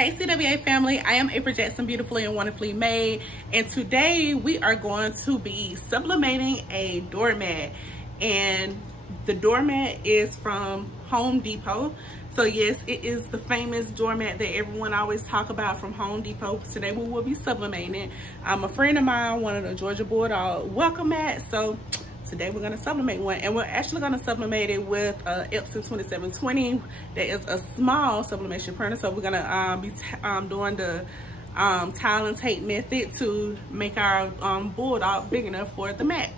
Hey CWA family, I am April Jackson, beautifully and wonderfully made, and today we are going to be sublimating a doormat. And the doormat is from Home Depot. So yes, it is the famous doormat that everyone always talk about from Home Depot. Today we will be sublimating. A friend of mine wanted a Georgia Bulldog welcome mat, so today we're going to sublimate one, and we're actually going to sublimate it with Epson 2720. That is a small sublimation printer, so we're going to be doing the tile and tape method to make our Bulldog big enough for the mat.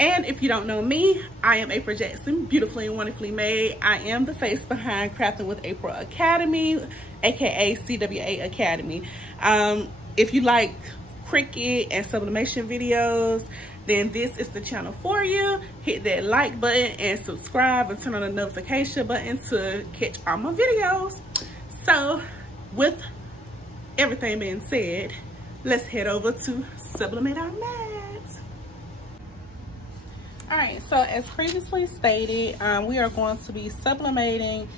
And if you don't know me, I am April Jackson, beautifully and wonderfully made. I am the face behind Crafting with April Academy, aka CWA Academy. If you like Cricut and sublimation videos, then this is the channel for you. Hit that like button and subscribe and turn on the notification button to catch all my videos. So with everything being said, let's head over to sublimate our mats. All right, so as previously stated, we are going to be sublimating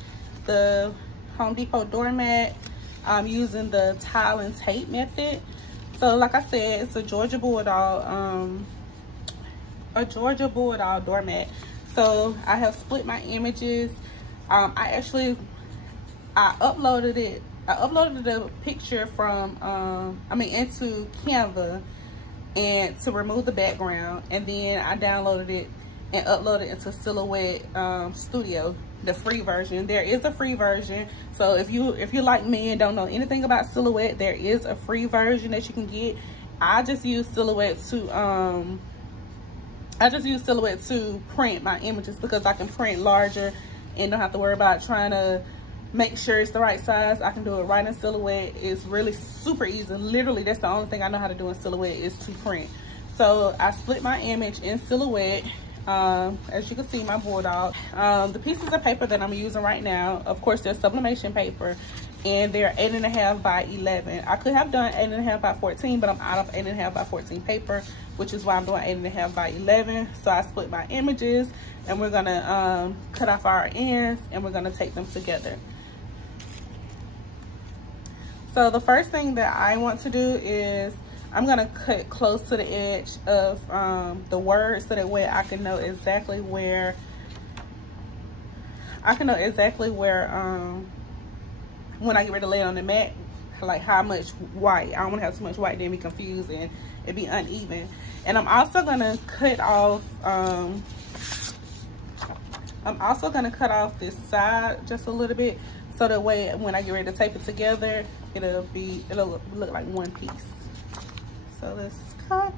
the Home Depot doormat using the tile and tape method. So like I said, it's a Georgia Bulldog doormat. So I have split my images. I uploaded the picture from into Canva and to remove the background, and then I downloaded it and uploaded it into Silhouette Studio, the free version. There is a free version, so if you're like me and don't know anything about Silhouette, there is a free version that you can get. I just use Silhouette to print my images because I can print larger and don't have to worry about trying to make sure it's the right size. I can do it right in Silhouette. It's really super easy. Literally, that's the only thing I know how to do in Silhouette is to print. So I split my image in Silhouette. As you can see, my Bulldog. The pieces of paper that I'm using right now, of course, they're Sublimation Paper, and they're 8.5 by 11. I could have done 8.5 by 14, but I'm out of 8.5 by 14 paper, which is why I'm doing 8.5 by 11. So I split my images, and we're gonna cut off our ends, and we're gonna take them together. So the first thing that I want to do is I'm gonna cut close to the edge of the word, so that way I can know exactly where when I get ready to lay it on the mat, like how much white. I don't want to have too much white, then be confused and it'd be uneven. And I'm also gonna cut off this side just a little bit, so that way when I get ready to tape it together, it'll look like one piece. So let's cut.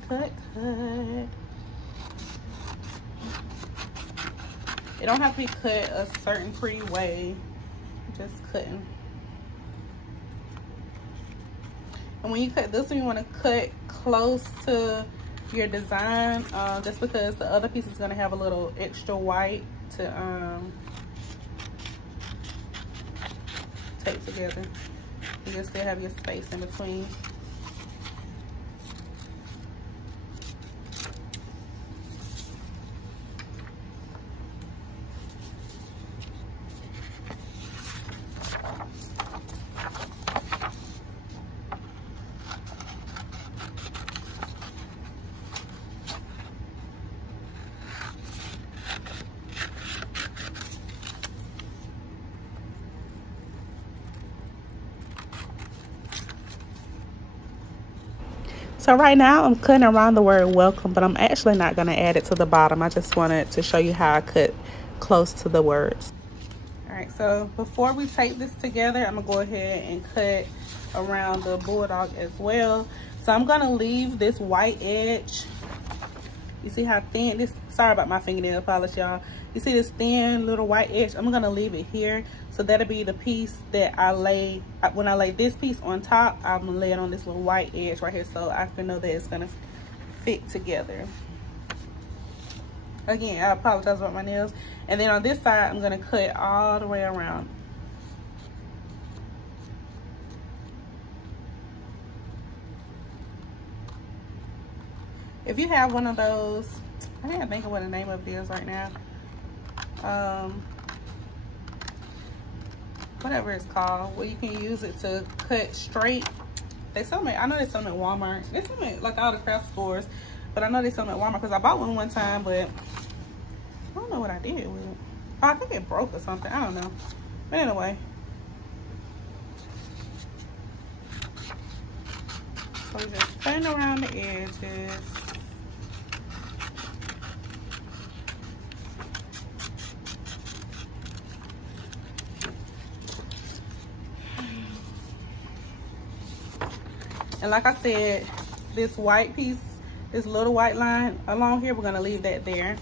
It don't have to be cut a certain pretty way, just cutting. And when you cut this one, you want to cut close to your design, just because the other piece is going to have a little extra white to tape together. You still have your space in between. So right now I'm cutting around the word welcome, but I'm actually not going to add it to the bottom. I just wanted to show you how I cut close to the words. All right, so before we tape this together, I'm going to go ahead and cut around the Bulldog as well. So I'm going to leave this white edge. You see how thin this, sorry about my fingernail polish, y'all. You see this thin little white edge? I'm going to leave it here. So that'll be the piece that I lay, when I lay this piece on top, I'm gonna lay it on this little white edge right here, so I can know that it's gonna fit together. Again, I apologize about my nails. And then on this side, I'm gonna cut all the way around. If you have one of those, I can't think of what the name of it is right now. whatever it's called, where you can use it to cut straight. They sell them, I know they sell them at Walmart. They sell them at like all the craft stores, but I know they sell them at Walmart because I bought one time, but I don't know what I did with it. Oh, I think it broke or something. I don't know. But anyway. So we just turn around the edges. And like I said, this white piece, this little white line along here, we're gonna leave that there.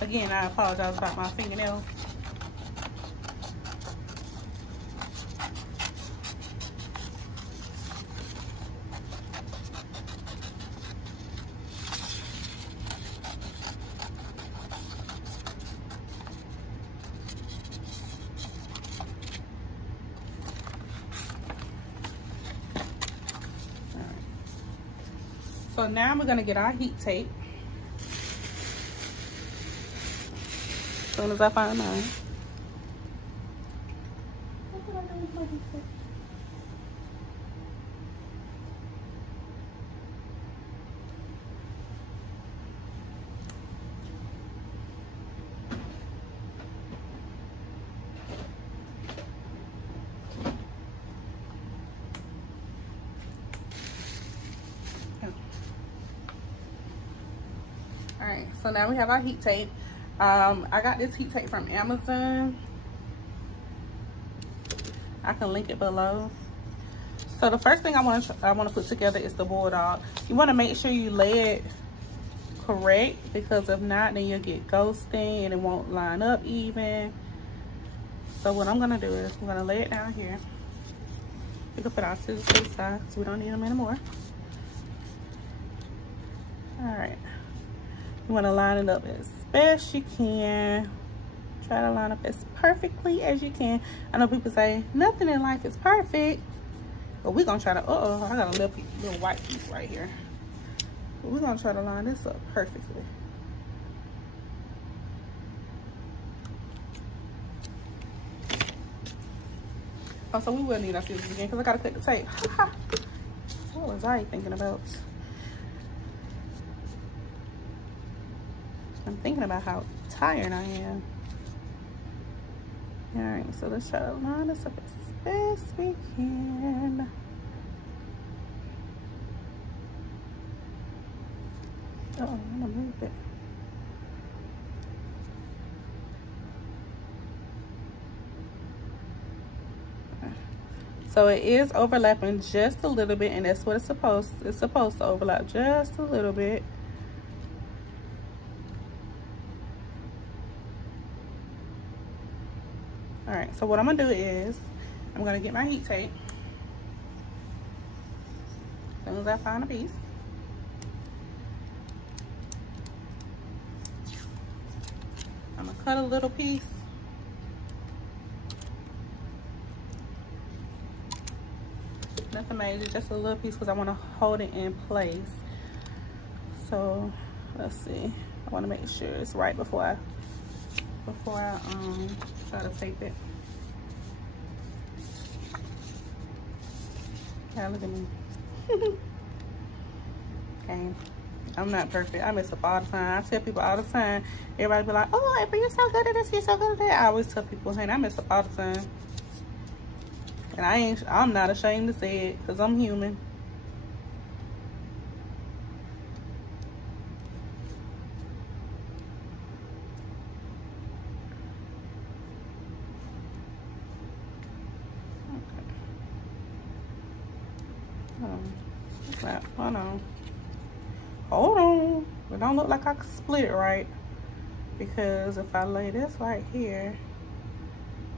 Again, I apologize about my fingernails. So now we're gonna get our heat tape. As soon as I find mine. All right, so now we have our heat tape. I got this heat tape from Amazon. I can link it below. So the first thing I want to put together is the bulldog. You want to make sure you lay it correct, because if not, then you'll get ghosting and it won't line up even. So what I'm gonna do is I'm gonna lay it down here. We can put our scissors to the side because we don't need them anymore. All right. You want to line it up as best you can. Try to line up as perfectly as you can. I know people say nothing in life is perfect, but we're gonna try to. I got a little white piece right here. But we're gonna try to line this up perfectly. Oh, so we will need our scissors again because I gotta cut the tape. What was I thinking about? I'm thinking about how tired I am. All right, so let's try to line this up as best we can. Uh-oh, I'm gonna move it. So it is overlapping just a little bit, and that's what it's supposed to overlap just a little bit. All right, so what I'm gonna do is I'm gonna get my heat tape. As soon as I find a piece. I'm gonna cut a little piece. Nothing major, just a little piece because I want to hold it in place. So let's see. I want to make sure it's right before I try to tape it. Yeah, look at me. Okay, I'm not perfect. I mess up all the time. I tell people all the time. Everybody be like, "Oh, April, you're so good at this. You're so good at that." I always tell people, "Hey, I mess up all the time." And I'm not ashamed to say it because I'm human. Okay. Hold on. It don't look like I can split it right. Because if I lay this right here.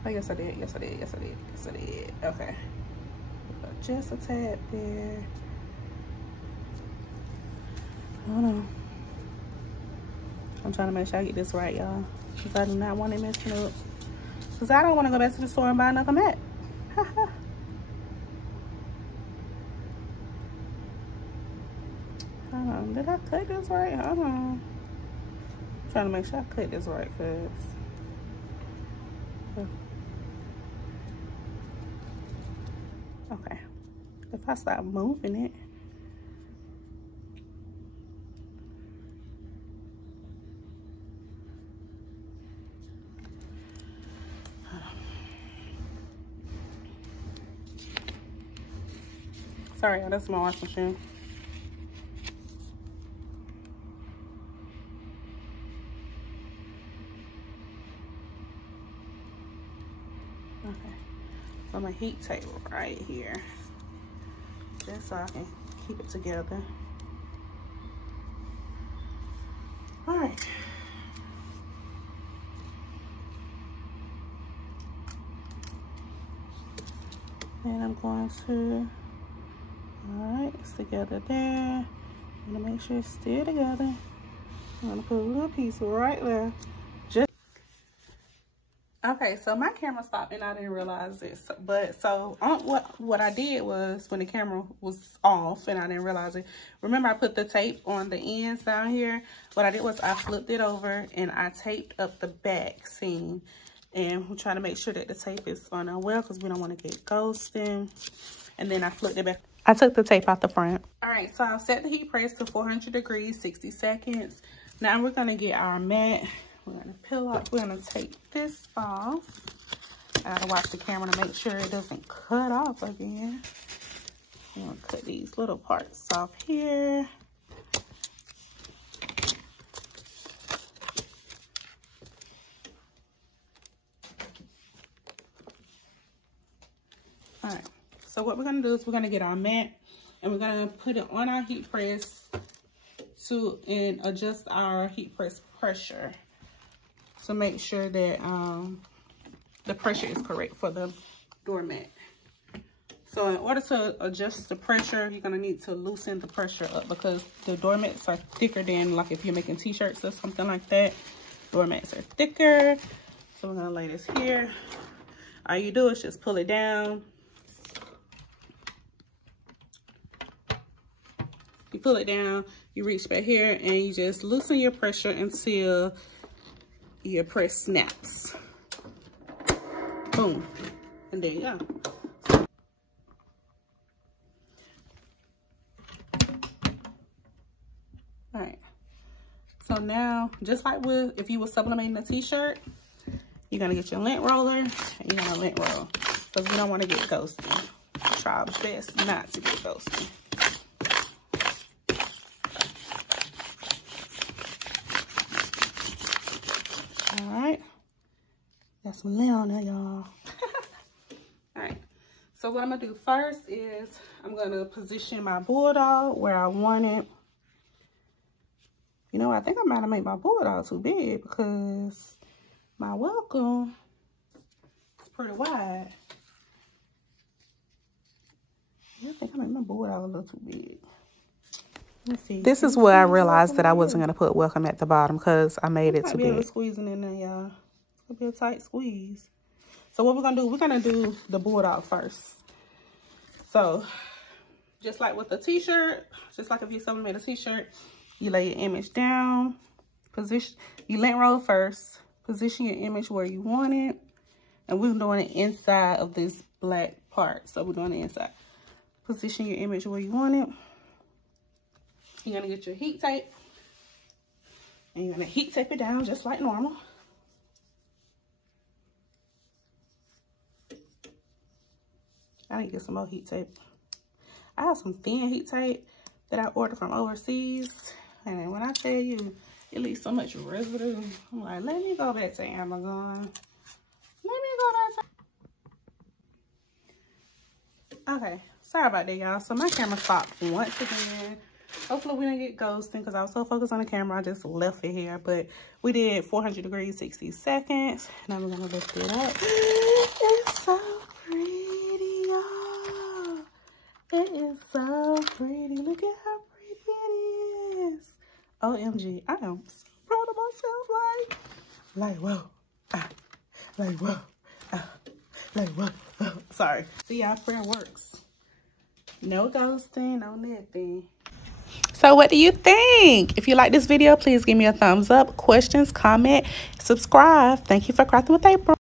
Oh, yes I did, yes I did, yes I did, yes I did. Okay. Just a tad there. Hold on. I'm trying to make sure I get this right, y'all. Because I do not want it messing up. Because I don't want to go back to the store and buy another mat. Hold on. Did I cut this right? Hold on. trying to make sure I cut this right, cause okay. If I stop moving it. Sorry, that's my washing machine. Okay, so I'm gonna heat tape right here, just so I can keep it together. All right. And I'm going to, all right, it's together there. I'm gonna make sure it's still together. I'm gonna put a little piece right there. Just okay, so my camera stopped and I didn't realize it. So what I did was, when the camera was off and I didn't realize it, remember I put the tape on the ends down here? What I did was I flipped it over and I taped up the back seam. And we're trying to make sure that the tape is on there well, because we don't want to get ghosting. And then I flipped it back. I took the tape out the front. All right, so I've set the heat press to 400 degrees, 60 seconds. Now we're gonna get our mat. We're gonna peel up, we're gonna take this off. I gotta watch the camera to make sure it doesn't cut off again. I'm gonna cut these little parts off here. All right, so what we're gonna do is we're gonna get our mat and we're gonna put it on our heat press and adjust our heat press pressure to make sure that the pressure is correct for the doormat. So in order to adjust the pressure, you're gonna need to loosen the pressure up, because the doormats are thicker than, like if you're making t-shirts or something like that. Doormats are thicker. So we're gonna lay this here. All you do is just pull it down. You pull it down, you reach back here, and you just loosen your pressure until your press snaps. Boom. And there you go. All right. So now, just like if you were sublimating a t-shirt, you're gonna get your lint roller and you're gonna lint roll, because we don't want to get ghosted. Try our best not to get ghosted. All right, got some lint on there, y'all. All right, so what I'm gonna do first is I'm gonna position my bulldog where I want it. You know, I think I might have made my bulldog too big, because my welcome is pretty wide. Yeah, I think I made my bulldog a little too big. Let's see. This is where I realized that I wasn't going to put welcome at the bottom, because I made it too big. Squeezing in there, y'all. It's going to be a tight squeeze. So what we're going to do, we're going to do the bulldog first. So just like with the t-shirt, just like if you sublimate a t-shirt, you lay your image down, you lint roll first, position your image where you want it, and we're doing the inside of this black part. So we're doing the inside. Position your image where you want it. You're gonna get your heat tape, and you're gonna heat tape it down just like normal. I need to get some more heat tape. I have some thin heat tape that I ordered from overseas, and when I tell you it leaves so much residue, I'm like, let me go back to Amazon. Let me go back to... Okay, sorry about that, y'all. So my camera stopped once again. Hopefully we didn't get ghosting, because I was so focused on the camera I just left it here. But we did 400 degrees, 60 seconds. Now we're gonna lift it up. It's so pretty, y'all. It is so pretty. Look at how pretty it is. OMG, I am so proud of myself. Like whoa, like whoa, like whoa. Sorry. See, our prayer works. No ghosting, no nothing. So what do you think? If you like this video, please give me a thumbs up. Questions, comment, subscribe. Thank you for crafting with April.